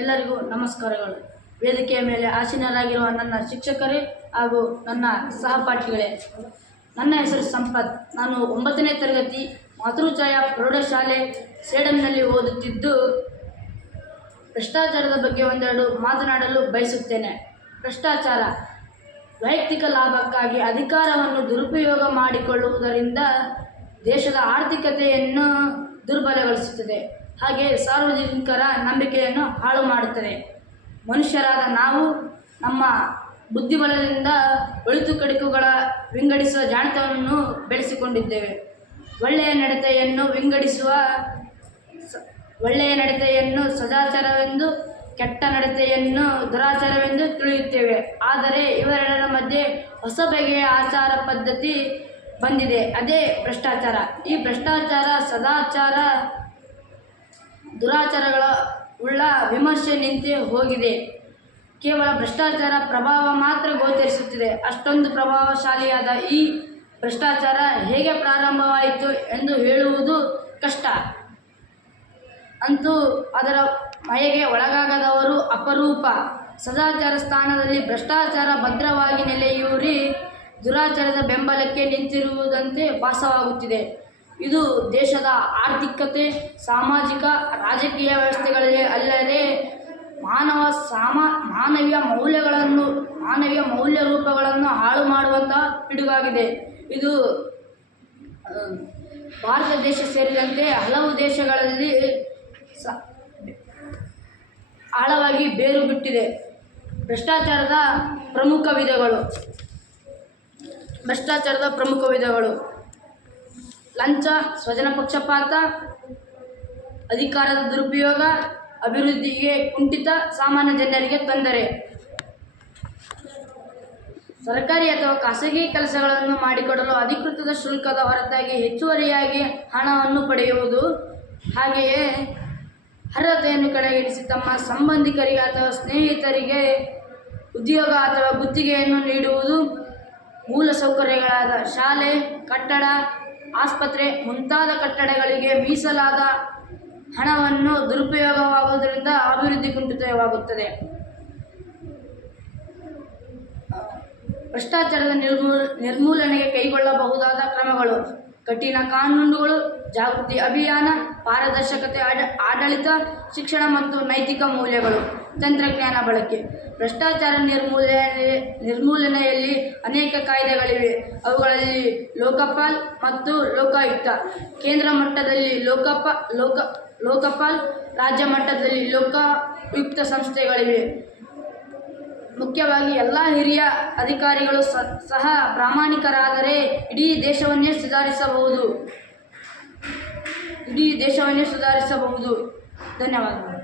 ಎಲ್ಲರಿಗೂ ನಮಸ್ಕಾರಗಳು. ವೇದಿಕೆಯ ಮೇಲೆ ಆಸೀನರಾಗಿರುವ ನನ್ನ ಶಿಕ್ಷಕರೇ ಹಾಗೂ ನನ್ನ ಸಹಪಾಠಿಗಳೇ, ನನ್ನ ಹೆಸರು ಸಂಪತ್. ನಾನು 9ನೇ ತರಗತಿ ಮಾತೃಛಾಯಾ ಪ್ರೌಢಶಾಲೆ ಸೇಡಂನಲ್ಲಿ ಓದುತ್ತಿದ್ದು, ಭ್ರಷ್ಟಾಚಾರದ ಬಗ್ಗೆ ಒಂದೆರಡು ಮಾತನಾಡಲು ಬಯಸುತ್ತೇನೆ. ಭ್ರಷ್ಟಾಚಾರ ವೈಯಕ್ತಿಕ ಲಾಭಕ್ಕಾಗಿ ಅಧಿಕಾರವನ್ನು ದುರುಪಯೋಗ ಮಾಡಿಕೊಳ್ಳುವುದರಿಂದ ದೇಶದ ಆರ್ಥಿಕತೆಯನ್ನು ದುರ್ಬಲಗೊಳಿಸುತ್ತದೆ, ಹಾಗೆ ಸಾರ್ವಜನಿಕರ ನಂಬಿಕೆಯನ್ನು ಹಾಳು ಮಾಡುತ್ತದೆ. ಮನುಷ್ಯರಾದ ನಾವು ನಮ್ಮ ಬುದ್ಧಿಬಲದಿಂದ ಒಳಿತು ಕೆಡುಕುಗಳ ವಿಂಗಡಿಸುವ ಜಾಣತನವನ್ನು ಬೆಳೆಸಿಕೊಂಡಿದ್ದೇವೆ. ಒಳ್ಳೆಯ ನಡತೆಯನ್ನು ಸದಾಚಾರವೆಂದು, ಕೆಟ್ಟ ನಡತೆಯನ್ನು ದುರಾಚಾರವೆಂದು ತಿಳಿಯುತ್ತೇವೆ. ಆದರೆ ಇವೆರಡರ ಮಧ್ಯೆ ಹೊಸ ಬಗೆಯ ಆಚಾರ ಪದ್ಧತಿ ಬಂದಿದೆ, ಅದೇ ಭ್ರಷ್ಟಾಚಾರ. ಈ ಭ್ರಷ್ಟಾಚಾರ ಸದಾಚಾರ ದುರಾಚಾರಗಳ ಉಳ್ಳ ವಿಮರ್ಶೆ ನಿಂತೇ ಹೋಗಿದೆ. ಕೇವಲ ಭ್ರಷ್ಟಾಚಾರ ಪ್ರಭಾವ ಮಾತ್ರ ಗೋಚರಿಸುತ್ತಿದೆ. ಅಷ್ಟೊಂದು ಪ್ರಭಾವಶಾಲಿಯಾದ ಈ ಭ್ರಷ್ಟಾಚಾರ ಹೇಗೆ ಪ್ರಾರಂಭವಾಯಿತು ಎಂದು ಹೇಳುವುದು ಕಷ್ಟ. ಅಂತೂ ಅದರ ಮಯಗೆ ಒಳಗಾಗದವರು ಅಪರೂಪ. ಸದಾಚಾರ ಸ್ಥಾನದಲ್ಲಿ ಭ್ರಷ್ಟಾಚಾರ ಭದ್ರವಾಗಿ ನೆಲೆಯೂರಿ ದುರಾಚಾರದ ಬೆಂಬಲಕ್ಕೆ ನಿಂತಿರುವುದಂತೆ ಭಾಸವಾಗುತ್ತಿದೆ. ಇದು ದೇಶದ ಆರ್ಥಿಕತೆ, ಸಾಮಾಜಿಕ, ರಾಜಕೀಯ ವ್ಯವಸ್ಥೆಗಳೇ ಅಲ್ಲದೆ ಮಾನವೀಯ ಮೌಲ್ಯ ರೂಪಗಳನ್ನು ಹಾಳು ಮಾಡುವಂತಹ ಪಿಡುಗಾಗಿದೆ. ಇದು ಭಾರತ ದೇಶ ಸೇರಿದಂತೆ ಹಲವು ದೇಶಗಳಲ್ಲಿ ಆಳವಾಗಿ ಬೇರು ಬಿಟ್ಟಿದೆ. ಭ್ರಷ್ಟಾಚಾರದ ಪ್ರಮುಖ ವಿಧಗಳು: ಲಂಚ, ಸ್ವಜನ ಪಕ್ಷಪಾತ, ಅಧಿಕಾರದ ದುರುಪಯೋಗ, ಅಭಿವೃದ್ಧಿಗೆ ಕುಂಠಿತ, ಸಾಮಾನ್ಯ ಜನರಿಗೆ ತೊಂದರೆ. ಸರ್ಕಾರಿ ಅಥವಾ ಖಾಸಗಿ ಕೆಲಸಗಳನ್ನು ಮಾಡಿಕೊಡಲು ಅಧಿಕೃತ ಶುಲ್ಕದ ಹೊರತಾಗಿ ಹೆಚ್ಚುವರಿಯಾಗಿ ಹಣವನ್ನು ಪಡೆಯುವುದು, ಹಾಗೆಯೇ ಅರ್ಹತೆಯನ್ನು ಕಡೆಗಣಿಸಿ ತಮ್ಮ ಸಂಬಂಧಿಕರಿಗೆ ಅಥವಾ ಸ್ನೇಹಿತರಿಗೆ ಉದ್ಯೋಗ ಅಥವಾ ಗುತ್ತಿಗೆಯನ್ನು ನೀಡುವುದು, ಮೂಲಸೌಕರ್ಯಗಳಾದ ಶಾಲೆ, ಕಟ್ಟಡ, ಆಸ್ಪತ್ರೆ ಮುಂತಾದ ಕಟ್ಟಡಗಳಿಗೆ ಮೀಸಲಾದ ಹಣವನ್ನು ದುರುಪಯೋಗವಾಗುವುದರಿಂದ ಅಭಿವೃದ್ಧಿ ಕುಂಠಿತವಾಗುತ್ತದೆ. ಭ್ರಷ್ಟಾಚಾರದ ನಿರ್ಮೂಲನೆಗೆ ಕೈಗೊಳ್ಳಬಹುದಾದ ಕ್ರಮಗಳು: ಕಠಿಣ ಕಾನೂನುಗಳು, ಜಾಗೃತಿ ಅಭಿಯಾನ, ಪಾರದರ್ಶಕತೆ, ಆಡಳಿತ, ಶಿಕ್ಷಣ ಮತ್ತು ನೈತಿಕ ಮೌಲ್ಯಗಳು, ತಂತ್ರಜ್ಞಾನ ಬಳಕೆ. ಭ್ರಷ್ಟಾಚಾರ ನಿರ್ಮೂಲನೆಯಲ್ಲಿ ಅನೇಕ ಕಾಯ್ದೆಗಳಿವೆ. ಅವುಗಳಲ್ಲಿ ಲೋಕಪಾಲ್ ಮತ್ತು ಲೋಕಾಯುಕ್ತ. ಕೇಂದ್ರ ಮಟ್ಟದಲ್ಲಿ ಲೋಕಪಾಲ್, ರಾಜ್ಯ ಮಟ್ಟದಲ್ಲಿ ಲೋಕಾಯುಕ್ತ ಸಂಸ್ಥೆಗಳಿವೆ. ಮುಖ್ಯವಾಗಿ ಎಲ್ಲ ಹಿರಿಯ ಅಧಿಕಾರಿಗಳು ಸಹ ಪ್ರಾಮಾಣಿಕರಾದರೆ ಇಡೀ ದೇಶವನ್ನೇ ಸುಧಾರಿಸಬಹುದು. ಧನ್ಯವಾದಗಳು.